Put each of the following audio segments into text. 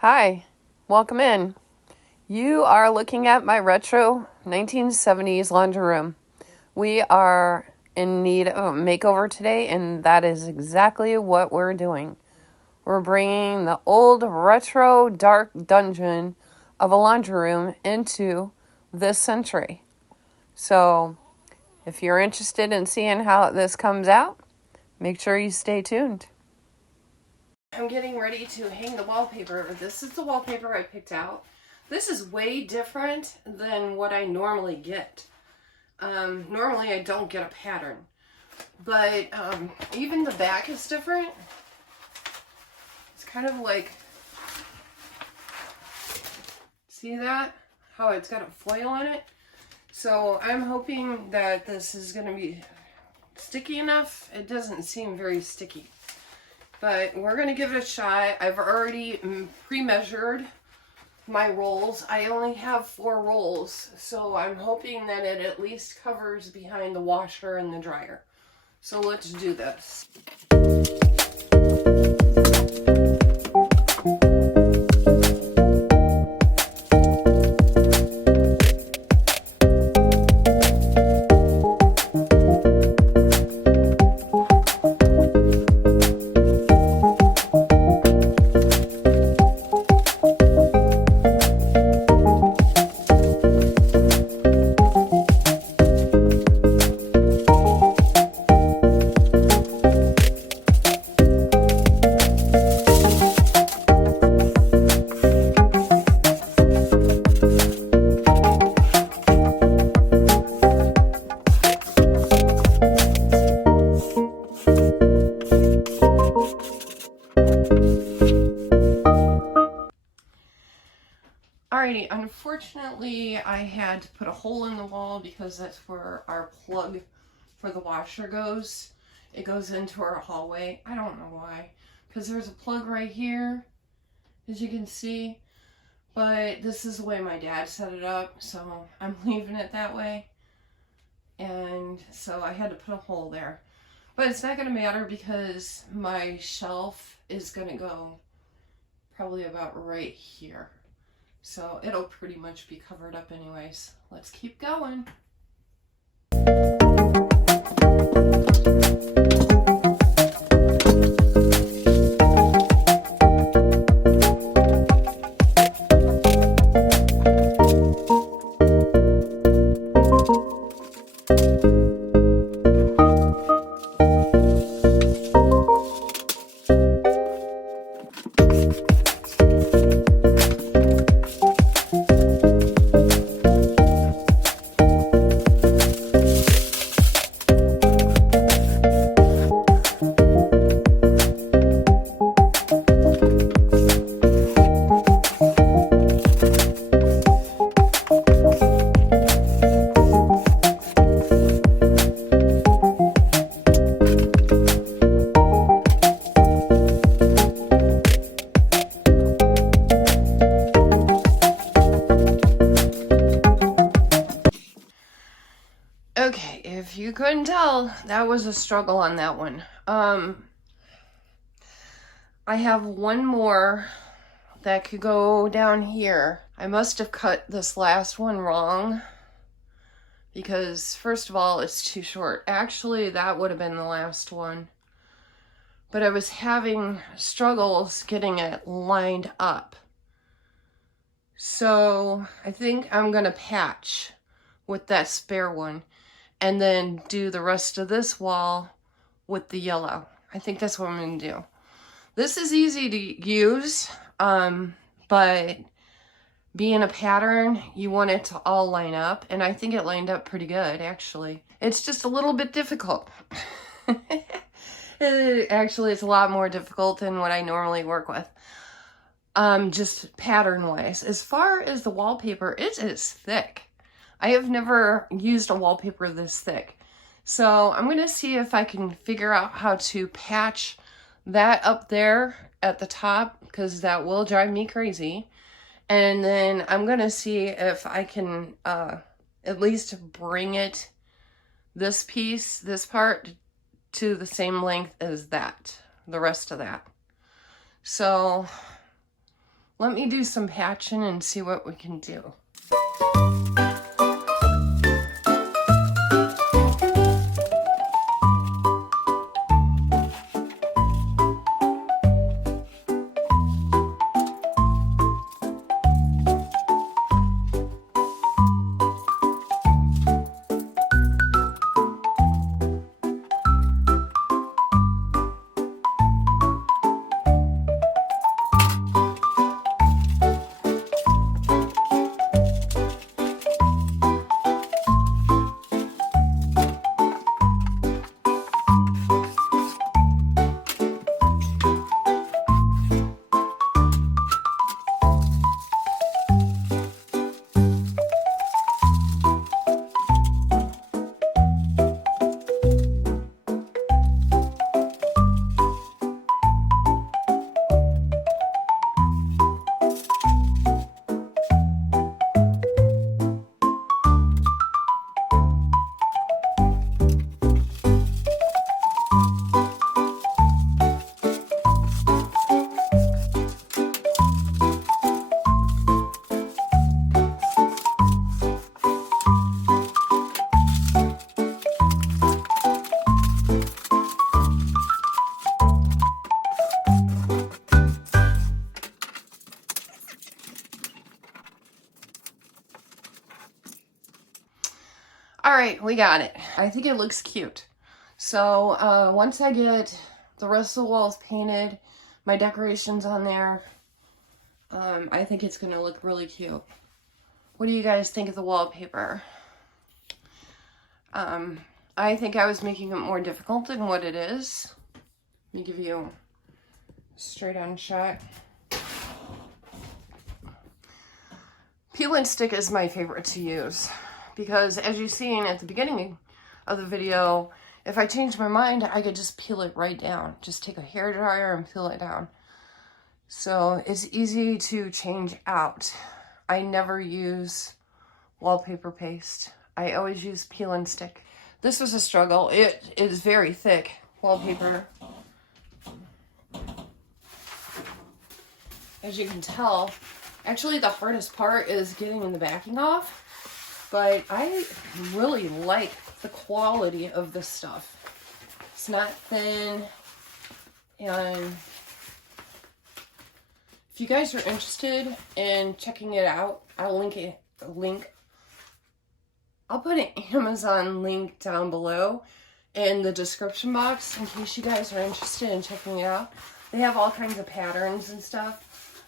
Hi, welcome in. You are looking at my retro 1970s laundry room. We are in need of a makeover today, and that is exactly what we're doing. We're bringing the old retro dark dungeon of a laundry room into this century. So, if you're interested in seeing how this comes out, make sure you stay tuned. I'm getting ready to hang the wallpaper. This is the wallpaper I picked out. This is way different than what I normally get. Normally I don't get a pattern, but even the back is different. It's kind of like, see that? How it's got a foil on it? So I'm hoping that this is going to be sticky enough. It doesn't seem very sticky, but we're going to give it a shot. I've already pre-measured my rolls. I only have 4 rolls, so I'm hoping that it at least covers behind the washer and the dryer. So let's do this. Alrighty, unfortunately I had to put a hole in the wall because that's where our plug for the washer goes. It goes into our hallway. I don't know why, because there's a plug right here, as you can see, but this is the way my dad set it up, so I'm leaving it that way. And so I had to put a hole there. But it's not going to matter because my shelf is going to go probably about right here. So it'll pretty much be covered up anyways. Let's keep going. Okay, if you couldn't tell, that was a struggle on that one. I have one more that could go down here. I must have cut this last one wrong because, first of all, it's too short. Actually, that would have been the last one. But I was having struggles getting it lined up. So I think I'm going to patch with that spare one and then do the rest of this wall with the yellow. I think that's what I'm going to do. This is easy to use, but being a pattern, you want it to all line up, and I think it lined up pretty good, actually. It's just a little bit difficult. Actually, it's a lot more difficult than what I normally work with, just pattern-wise. As far as the wallpaper, it is thick. I have never used a wallpaper this thick. So I'm going to see if I can figure out how to patch that up there at the top, because that will drive me crazy. And then I'm going to see if I can at least bring it, this piece, this part, to the same length as that, the rest of that. So Let me do some patching and see what we can do. All right, we got it. I think it looks cute. So once I get the rest of the walls painted, my decorations on there, I think it's gonna look really cute. What do you guys think of the wallpaper? I think I was making it more difficult than what it is. Let me give you a straight on shot. Peel and stick is my favorite to use because, as you've seen at the beginning of the video, if I change my mind, I could just peel it right down. Just take a hairdryer and peel it down. So it's easy to change out. I never use wallpaper paste. I always use peel and stick. This was a struggle. It is very thick wallpaper. As you can tell, actually the hardest part is getting the backing off, but I really like the quality of this stuff. It's not thin, and if you guys are interested in checking it out, I'll put an Amazon link down below in the description box in case you guys are interested in checking it out. They have all kinds of patterns and stuff,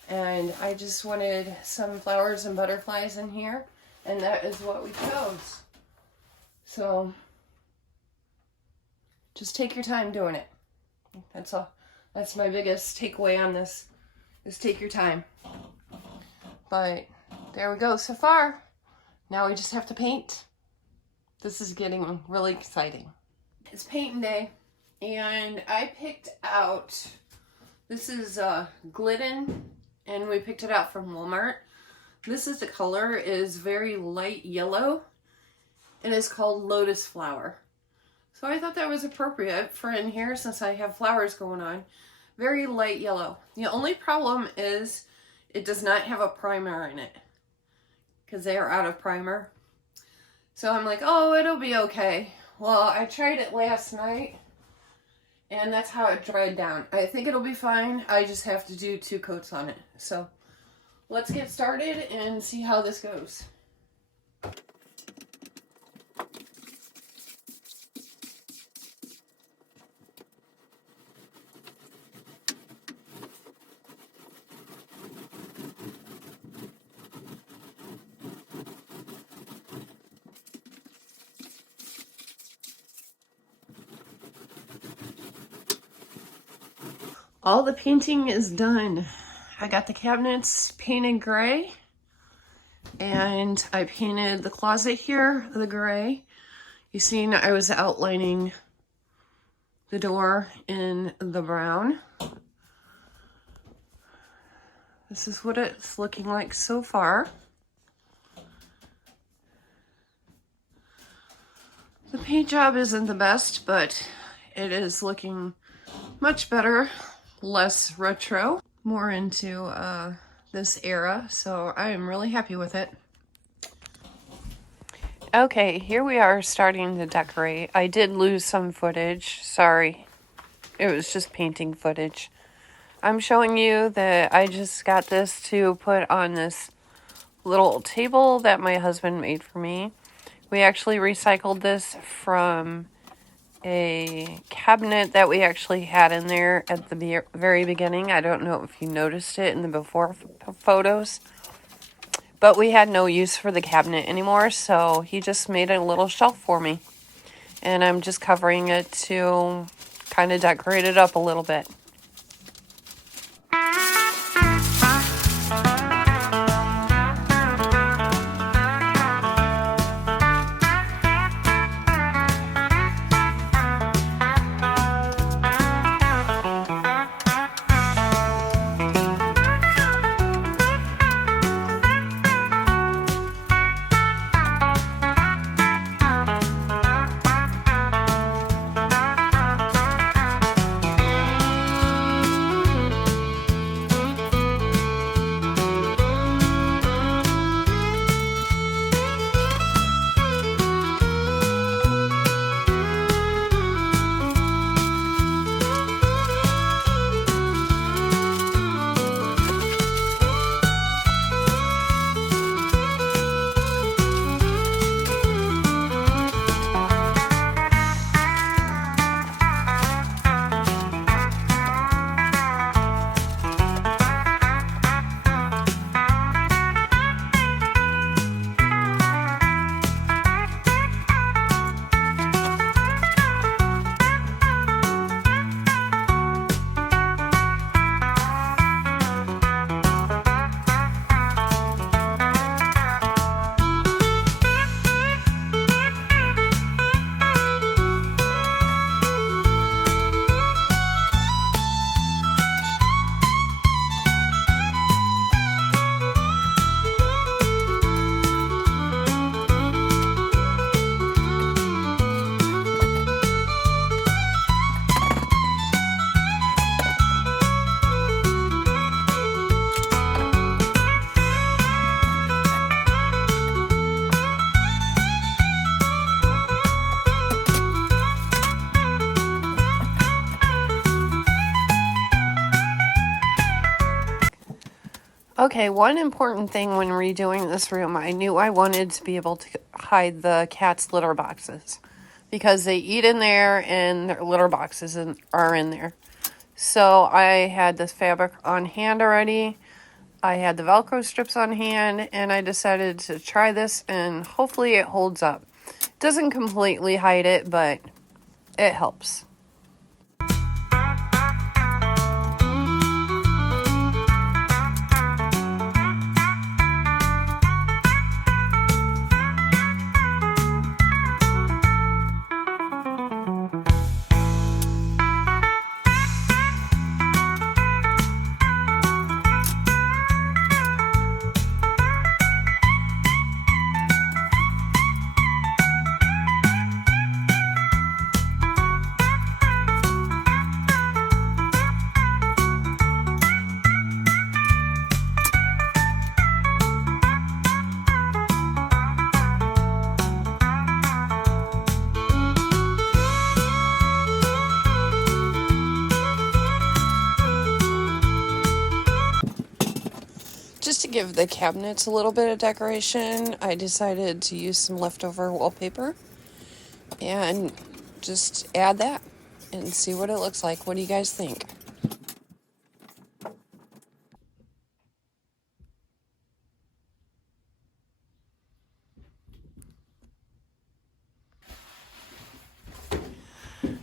and I just wanted some flowers and butterflies in here, and that is what we chose. So just take your time doing it. That's all. That's my biggest takeaway on this, is take your time. But there we go so far. Now we just have to paint. This is getting really exciting. It's painting day, and I picked out, this is Glidden, and we picked it out from Walmart. This is the color, is very light yellow, and it's called Lotus Flower. So I thought that was appropriate for in here since I have flowers going on. Very light yellow. The only problem is it does not have a primer in it because they are out of primer. So I'm like, oh, it'll be okay. Well, I tried it last night and that's how it dried down. I think it'll be fine. I just have to do 2 coats on it. So let's get started and see how this goes. All the painting is done. I got the cabinets painted gray, and I painted the closet here the gray. You seen I was outlining the door in the brown. This is what it's looking like so far. The paint job isn't the best, but it is looking much better. Less retro, more into this era, so I am really happy with it. Okay, here we are starting to decorate. I did lose some footage. Sorry. It was just painting footage. I'm showing you that I just got this to put on this little table that my husband made for me. We actually recycled this from a cabinet that we actually had in there at the very beginning. I don't know if you noticed it in the before photos, but we had no use for the cabinet anymore, so he just made a little shelf for me. And I'm just covering it to kind of decorate it up a little bit. Okay, one important thing when redoing this room, I knew I wanted to be able to hide the cat's litter boxes because they eat in there and their litter boxes are in there. So I had this fabric on hand already. I had the Velcro strips on hand, and I decided to try this, and hopefully it holds up. It doesn't completely hide it, but it helps. Just to give the cabinets a little bit of decoration, I decided to use some leftover wallpaper and just add that and see what it looks like. What do you guys think?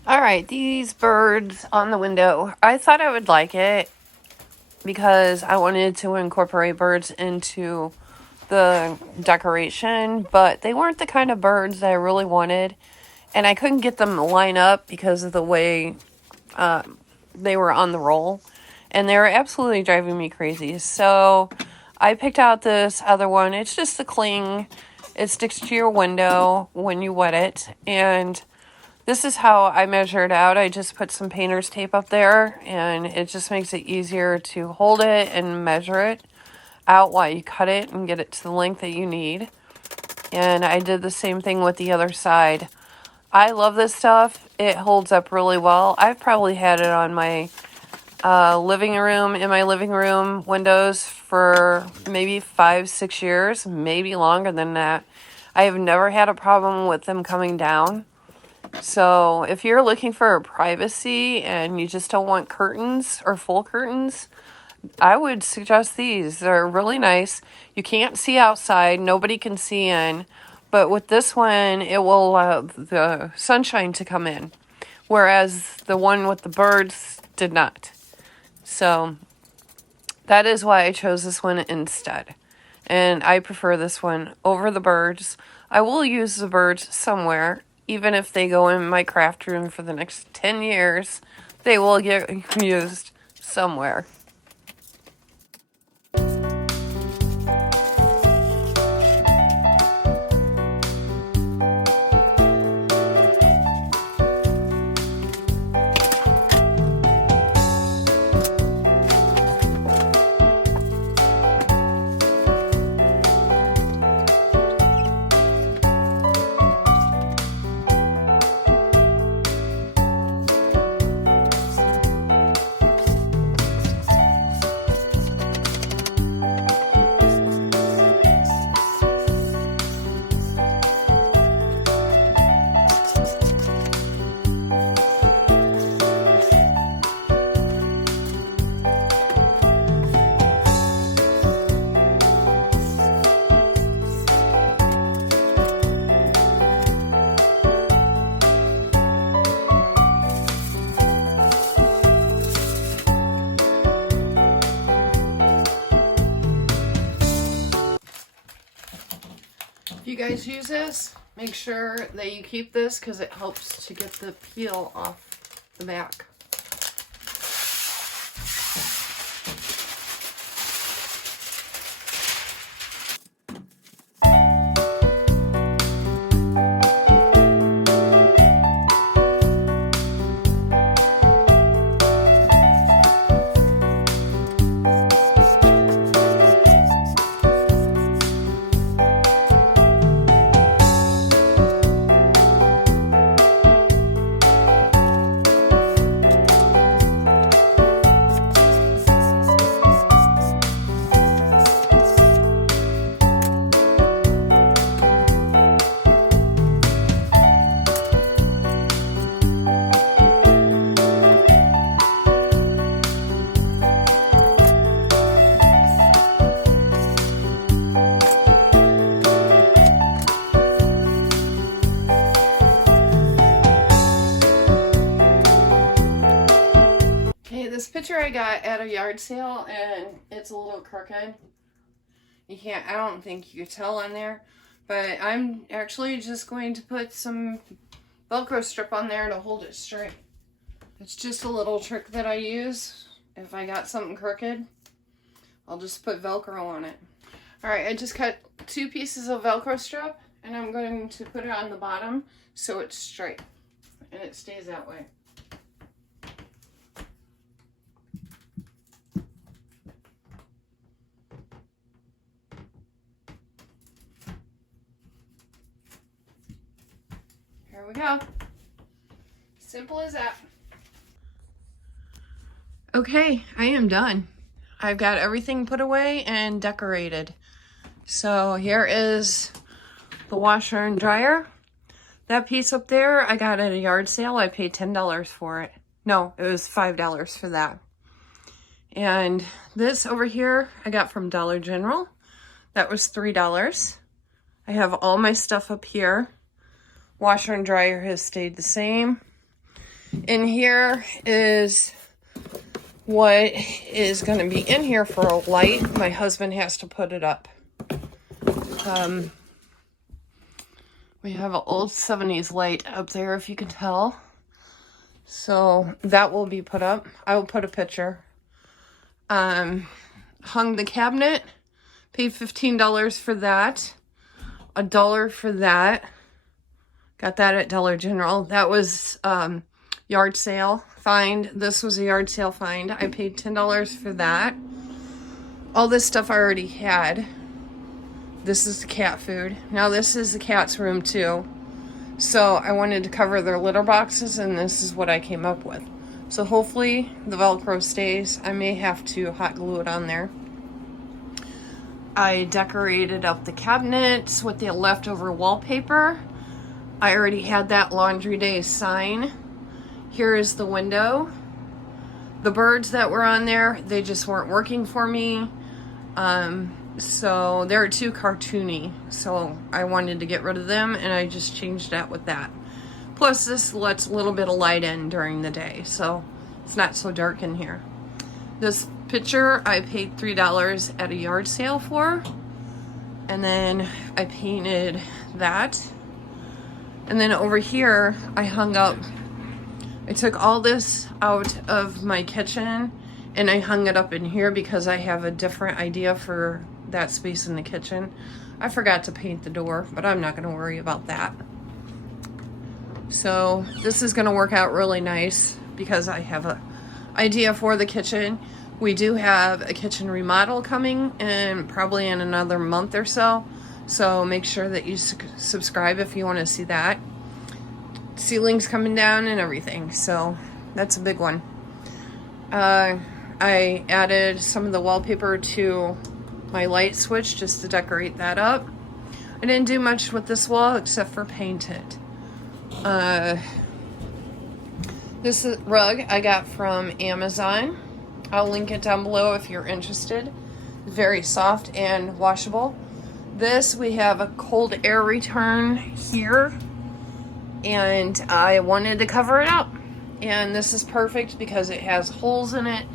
All right, these birds on the window, I thought I would like it because I wanted to incorporate birds into the decoration, but they weren't the kind of birds that I really wanted, and I couldn't get them to line up because of the way they were on the roll, and they were absolutely driving me crazy. So I picked out this other one. It's just a cling. It sticks to your window when you wet it, and this is how I measure it out. I just put some painter's tape up there, and it just makes it easier to hold it and measure it. out while you cut it and get it to the length that you need. And I did the same thing with the other side. I love this stuff. It holds up really well. I've probably had it on my in my living room windows for maybe 5-6 years, maybe longer than that. I have never had a problem with them coming down. So if you're looking for privacy and you just don't want curtains or full curtains, I would suggest these. They're really nice. You can't see outside. Nobody can see in. But with this one, it will allow the sunshine to come in. Whereas the one with the birds did not. So that is why I chose this one instead. And I prefer this one over the birds. I will use the birds somewhere. Even if they go in my craft room for the next 10 years, they will get used somewhere. If you guys use this, make sure that you keep this because it helps to get the peel off the back. This picture I got at a yard sale, and it's a little crooked. I don't think you could tell on there, but I'm actually just going to put some Velcro strip on there to hold it straight. It's just a little trick that I use. If I got something crooked, I'll just put Velcro on it. Alright, I just cut 2 pieces of Velcro strip, and I'm going to put it on the bottom so it's straight, and it stays that way. Here we go. Simple as that. Okay, I am done. I've got everything put away and decorated. So here is the washer and dryer. That piece up there I got at a yard sale. I paid $10 for it. No, it was $5 for that. And this over here I got from Dollar General. That was $3. I have all my stuff up here. Washer and dryer has stayed the same. In here is what is going to be in here for a light. My husband has to put it up. We have an old 70s light up there, if you can tell. So that will be put up. I will put a picture. Hung the cabinet. Paid $15 for that. $1 for that. Got that at Dollar General. That was yard sale find. This was a yard sale find. I paid $10 for that. All this stuff I already had. This is the cat food. Now this is the cat's room too. So I wanted to cover their litter boxes, and this is what I came up with. So hopefully the Velcro stays. I may have to hot glue it on there. I decorated up the cabinets with the leftover wallpaper. I already had that laundry day sign. Here is the window. The birds that were on there, they just weren't working for me. So they're too cartoony. So I wanted to get rid of them, and I just changed that with that. Plus this lets a little bit of light in during the day, so it's not so dark in here. This picture I paid $3 at a yard sale for. And then I painted that. And then over here, I hung up, I took all this out of my kitchen and I hung it up in here because I have a different idea for that space in the kitchen. I forgot to paint the door, but I'm not gonna worry about that. So this is gonna work out really nice because I have a idea for the kitchen. We do have a kitchen remodel coming in probably in another month or so. So make sure that you subscribe if you want to see that. Ceiling's coming down and everything. So that's a big one. I added some of the wallpaper to my light switch just to decorate that up. I didn't do much with this wall except for paint it. This rug I got from Amazon. I'll link it down below if you're interested. Very soft and washable. This, we have a cold air return here, and I wanted to cover it up. And this is perfect because it has holes in it,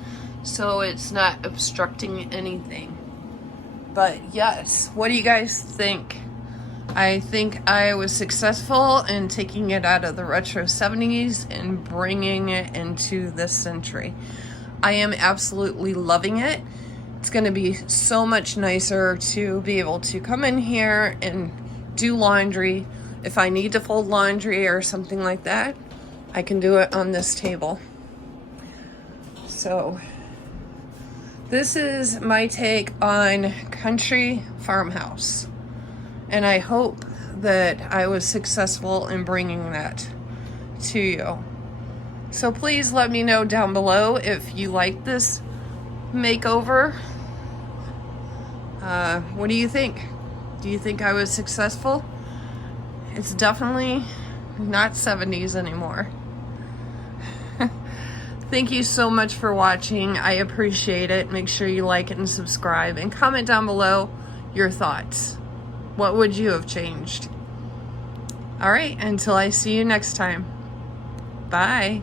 so it's not obstructing anything. But yes, what do you guys think? I think I was successful in taking it out of the retro 70s and bringing it into this century. I am absolutely loving it. It's going to be so much nicer to be able to come in here and do laundry. If I need to fold laundry or something like that, I can do it on this table. So this is my take on Country Farmhouse. And I hope that I was successful in bringing that to you. So please let me know down below if you like this makeover. What do you think? Do you think I was successful? It's definitely not 70s anymore. Thank you so much for watching. I appreciate it. Make sure you like it and subscribe and comment down below your thoughts. What would you have changed? All right, until I see you next time. Bye.